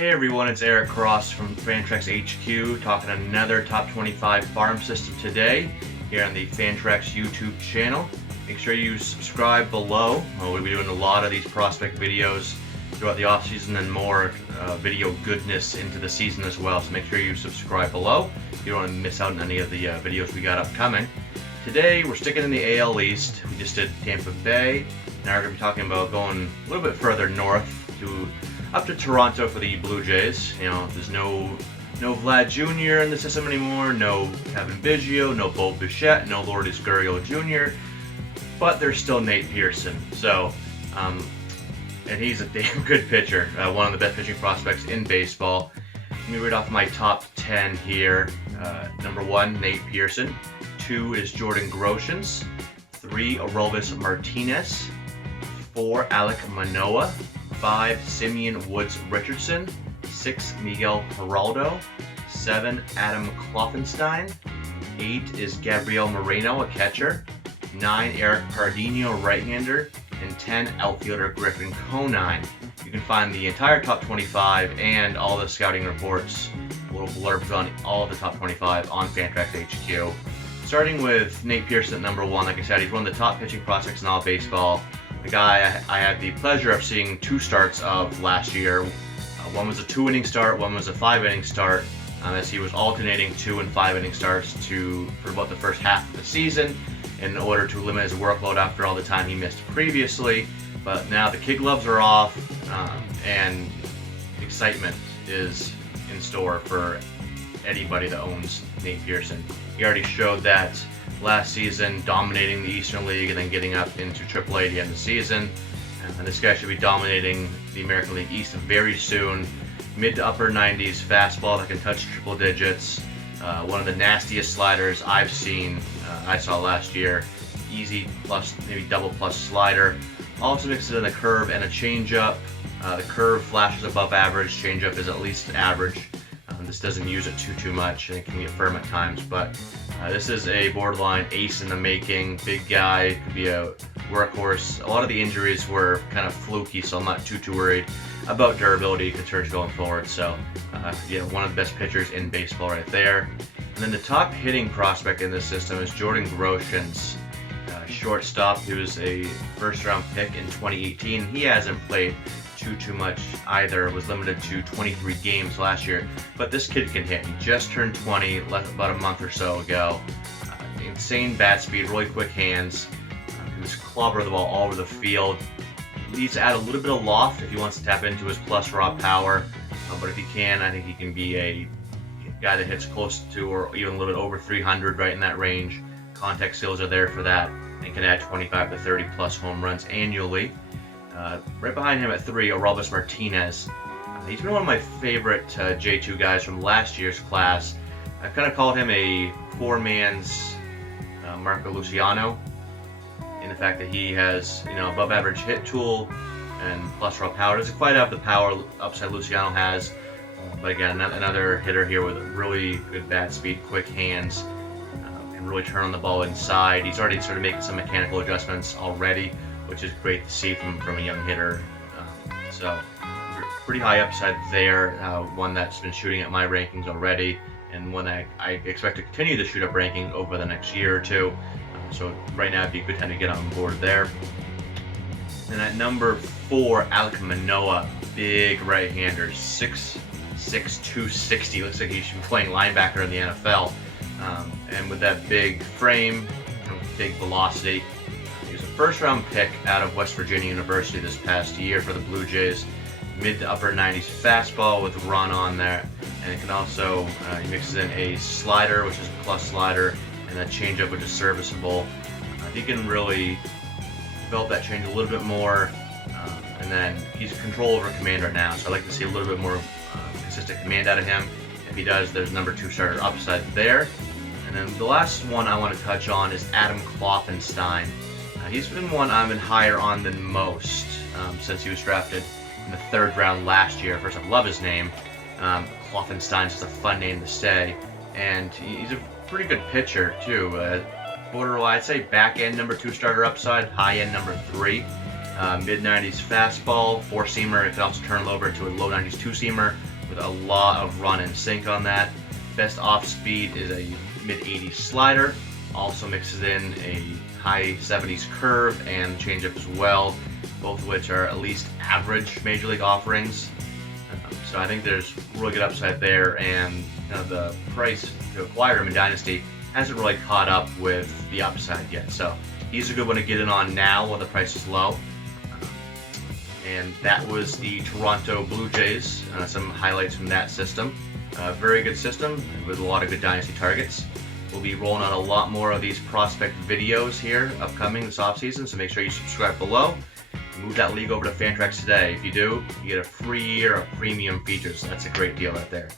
Hey everyone, it's Eric Cross from FantraxHQ talking another top 25 farm system today here on the Fantrax YouTube channel. Make sure you subscribe below. We'll be doing a lot of these prospect videos throughout the offseason and more video goodness into the season as well. So make sure you subscribe below. You don't want to miss out on any of the videos we got upcoming. Today we're sticking in the AL East. We just did Tampa Bay. Now we're going to be talking about going a little bit further north up to Toronto for the Blue Jays. You know, there's no Vlad Jr. in the system anymore, no Cavan Biggio, no Bichette, no Vladimir Guerrero Jr. But there's still Nate Pearson. So, and he's a damn good pitcher, one of the best pitching prospects in baseball. Let me read off my top 10 here. Number 1, Nate Pearson. 2 is Jordan Groshans. 3, Aroldis Martinez. 4, Alek Manoah. 5, Simeon Woods Richardson. 6, Miguel Geraldo. 7, Adam Kloffenstein. 8 is Gabriel Moreno, a catcher. 9, Eric Pardinho, right-hander. And 10, outfielder Griffin Conine. You can find the entire top 25 and all the scouting reports, little blurbs on all of the top 25 on FantraxHQ. Starting with Nate Pearson at number 1, like I said, he's one of the top pitching prospects in all baseball. The guy I had the pleasure of seeing 2 starts of last year. One was a 2-inning start, one was a 5-inning start, as he was alternating 2 and 5-inning starts for about the first half of the season in order to limit his workload after all the time he missed previously. But now the kid gloves are off, and excitement is in store for anybody that owns Nate Pearson. He already showed that last season, dominating the Eastern League and then getting up into AAA at the end of the season. And this guy should be dominating the American League East very soon. Mid to upper 90s fastball that can touch triple digits. One of the nastiest sliders I've seen, I saw last year. Easy plus, maybe double plus slider. Also mixes in a curve and a changeup. The curve flashes above average, changeup is at least average. This doesn't use it too much, and it can get firm at times, but this is a borderline ace in the making. Big guy, could be a workhorse. A lot of the injuries were kind of fluky, so I'm not too worried about durability concerns going forward. So, yeah, one of the best pitchers in baseball right there. And then the top hitting prospect in this system is Jordan Groshans, shortstop. He was a first-round pick in 2018. He hasn't played too much either. Was limited to 23 games last year, but this kid can hit. He just turned 20 about a month or so ago. Insane bat speed, really quick hands. He was clobber the ball all over the field. He needs to add a little bit of loft if he wants to tap into his plus raw power, but if he can, I think he can be a guy that hits close to or even a little bit over 300, right in that range. Contact skills are there for that and can add 25 to 30 plus home runs annually. Right behind him at 3, Aroldis Martinez. He's been one of my favorite J2 guys from last year's class. I've kind of called him a poor man's Marco Luciano, in the fact that he has, above average hit tool and plus raw power. Doesn't quite have the power upside Luciano has, but again, another hitter here with really good bat speed, quick hands, can really turn on the ball inside. He's already started making some mechanical adjustments already, which is great to see from a young hitter. So pretty high upside there, one that's been shooting at my rankings already, and one that I expect to continue the shoot-up ranking over the next year or two. So right now it'd be a good time to get on board there. And at number 4, Alek Manoah, big right-hander, 6'6", 260. Looks like he should be playing linebacker in the NFL. And with that big frame, big velocity, first-round pick out of West Virginia University this past year for the Blue Jays. Mid to upper 90s fastball with run on there, and it can also he mixes in a slider, which is a plus slider, and a changeup, which is serviceable. He can really develop that change a little bit more, and then he's control over command right now, so I'd like to see a little bit more consistent command out of him. If he does, there's number 2 starter upside there. And then the last one I want to touch on is Adam Kloffenstein. He's been one I've been higher on than most since he was drafted in the 3rd round last year. First, I love his name. Kloffenstein's just a fun name to say, and he's a pretty good pitcher too. Borderline, I'd say back end number 2 starter upside, high end number 3. Mid-90s fastball, 4-seamer. It can also turn it over to a low 90s 2-seamer with a lot of run and sink on that. Best off speed is a mid-80s slider. Also mixes in a high 70s curve and changeup as well, both of which are at least average major league offerings. So I think there's really good upside there, and the price to acquire him in Dynasty hasn't really caught up with the upside yet. So he's a good one to get in on now while the price is low. And that was the Toronto Blue Jays. Some highlights from that system. Very good system with a lot of good Dynasty targets. We'll be rolling out a lot more of these prospect videos here upcoming this offseason, so make sure you subscribe below. Move that league over to Fantrax today. If you do, you get a free year of premium features. That's a great deal right there.